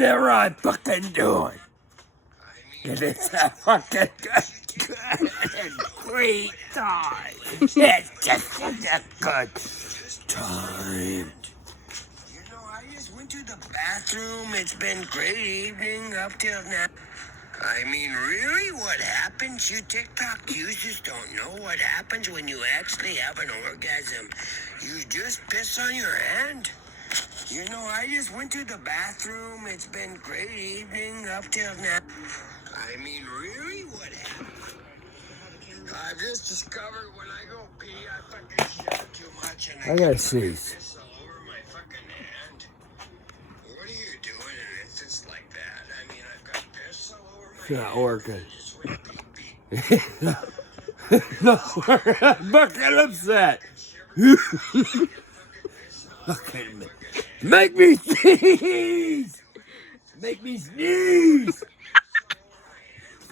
whatever I'm fucking doing. And it's a fucking good, great time. It's just such a good time. You know, I just went to the bathroom. It's been great evening up till now. I mean, really, what happens? You TikTok users don't know what happens when you actually have an orgasm. You just piss on your hand. You know, I just went to the bathroom. It's been great evening up till now. I mean, really, what happens? I've just discovered when I go pee, I fucking shit too much and I gotta sneeze. Piss all over my fucking hand. What are you doing in instance like that? I mean, I've got piss all over my hand. It's not working. Not working. I'm fucking upset. Fucking make me sneeze! Make me sneeze!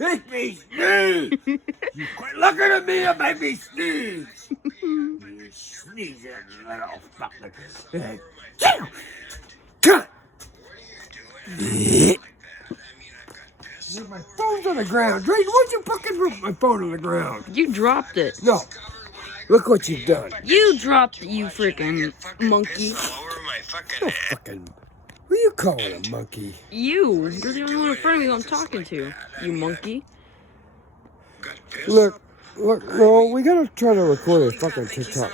Make me sneeze! You quit looking at me and make me sneeze! You sneezing little fucking... Cut! My phone's on the ground. Drayden, why'd you fucking put my phone on the ground? You dropped it. No. Look what you've done. You dropped it, you freaking monkey. Oh, fucking... Who are you calling a monkey? You. You're the only one in front of me who I'm talking to. You monkey. Look, no, we gotta try to record a fucking TikTok.